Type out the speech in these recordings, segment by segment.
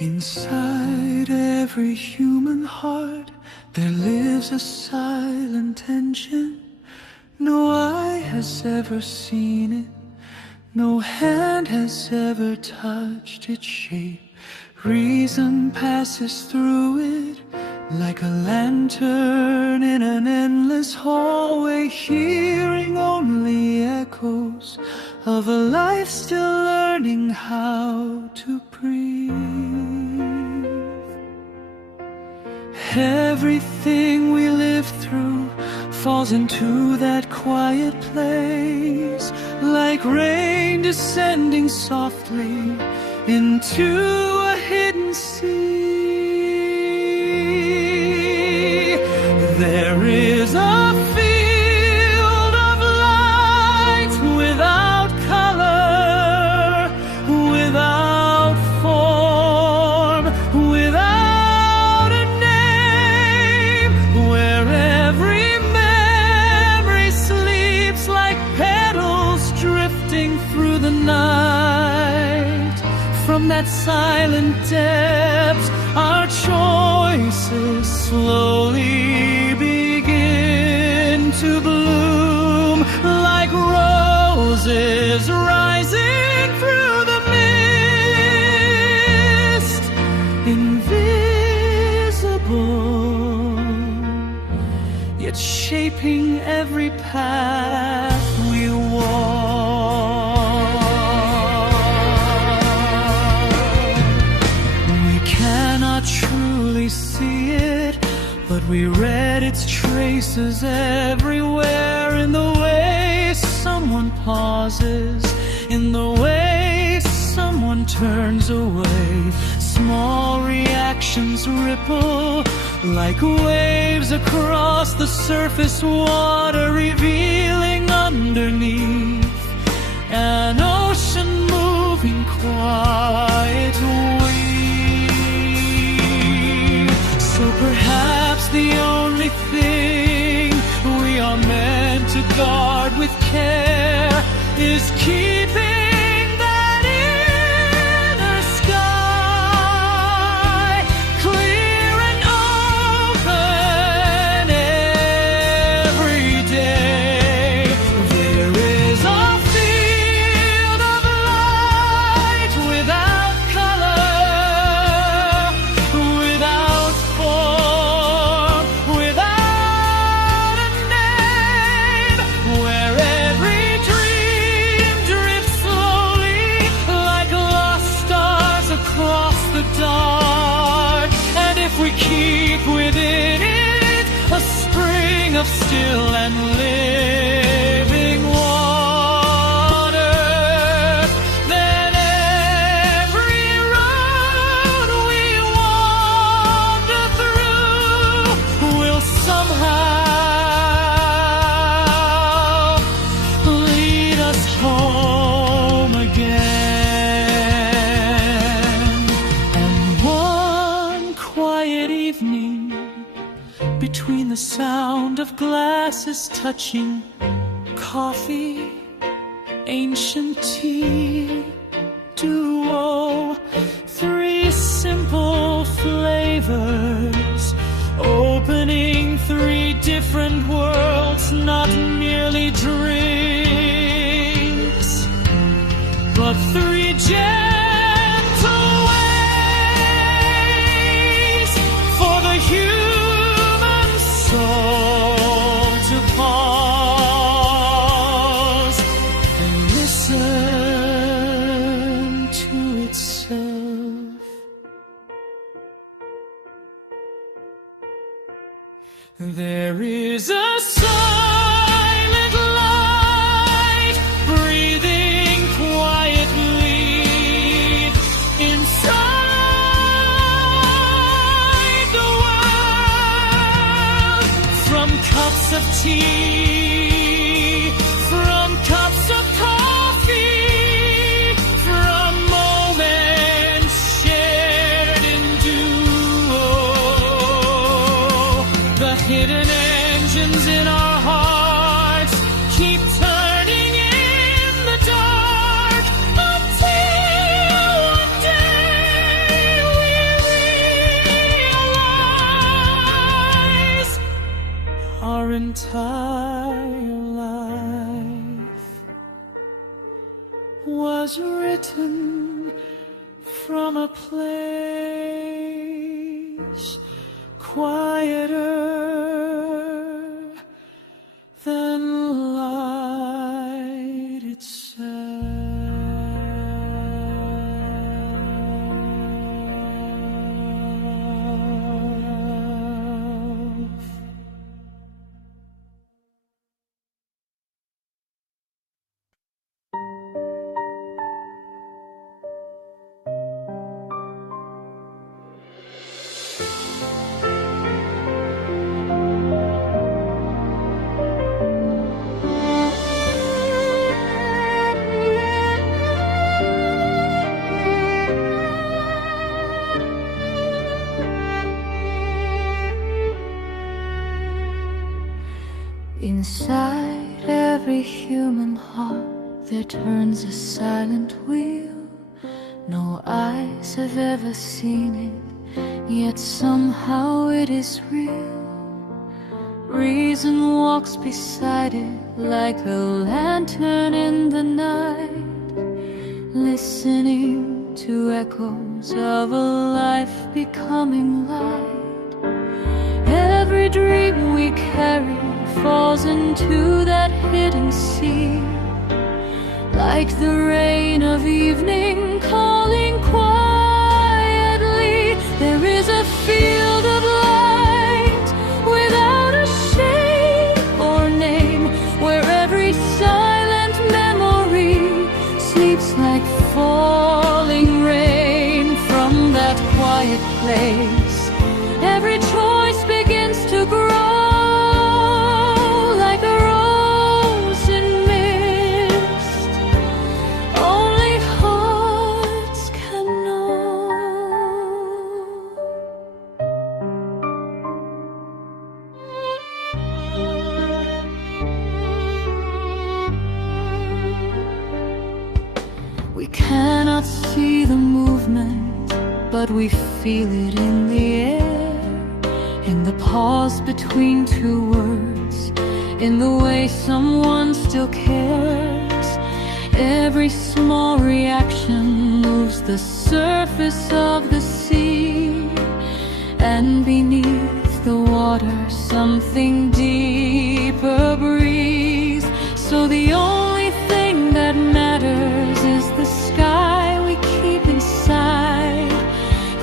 Inside every human heart there lives a silent engine. No eye has ever seen it, no hand has ever touched its shape. Reason passes through it like a lantern in an endless hallway, hearing only echoes of a life still learning how to breathe. Everything we live through falls into that quiet place, like rain descending softly into a hidden sea. There is a field of light without color, without form, without a name, where every memory sleeps like petals drifting through the night. From that silent depth, our choices slowly begin to bloom like roses rising through the mist, invisible, yet shaping every path we walk. We cannot truly see it, but we read its traces everywhere, in the way someone pauses, in the way someone turns away. Small reactions ripple like waves across the surface water, revealing underneath an ocean moving quietly. So perhaps the only thing we are meant to guard with care is keeping that inner sky clear and open every day. There is a field of light without color, without form, without a name, where every dream drifts slowly like lost stars across the dark. And if we keep within it a spring of still and living water, then every road we wander through will somehow lead us home again. And one quiet evening, between the sound of glasses touching, coffee, ancient tea, duo, three simple flavors, opening three different worlds, not merely drinks, but three gentle ways for the human soul to pause and listen to itself. There is a silent light breathing quietly inside the world. From cups of tea, from cups of coffee, from moments shared in duo, the hidden engines in our hearts keep turning in the dark until one day we was written from a place quieter than light itself. Inside every human heart there turns a silent wheel. No eyes have ever seen it, yet somehow it is real. Reason walks beside it like a lantern in the night, listening to echoes of a life becoming light. Every dream we carry falls into that hidden sea, like the rain of evening calling quietly. There is a field of light without a shape or name, where every silent memory sleeps like falling rain. From that quiet place, every choice begins to grow. We cannot see the movement, but we feel it in the air, in the pause between two words, in the way someone still cares. Every small reaction moves the surface of the sea, and beneath the water something deeper breathes. So the only thing that matters is the sky we keep inside,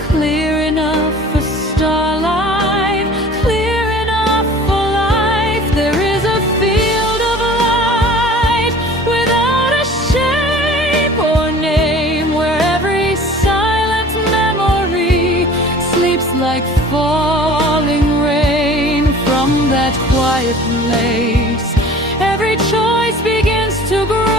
clear enough for starlight, clear enough for life. There is a field of light without a shape or name, where every silent memory sleeps like falling rain. From that quiet place, every choice begins to grow.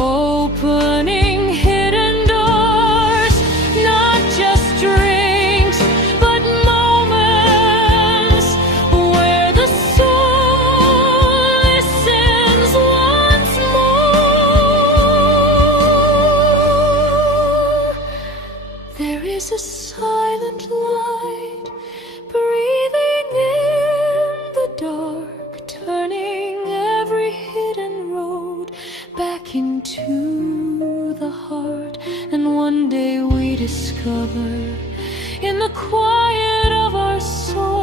Opening hidden doors, not just drinks, but moments where the soul listens once more. There is a silent light breathing in the dark, turning every hidden road back into the heart. And one day we discover, in the quiet of our soul,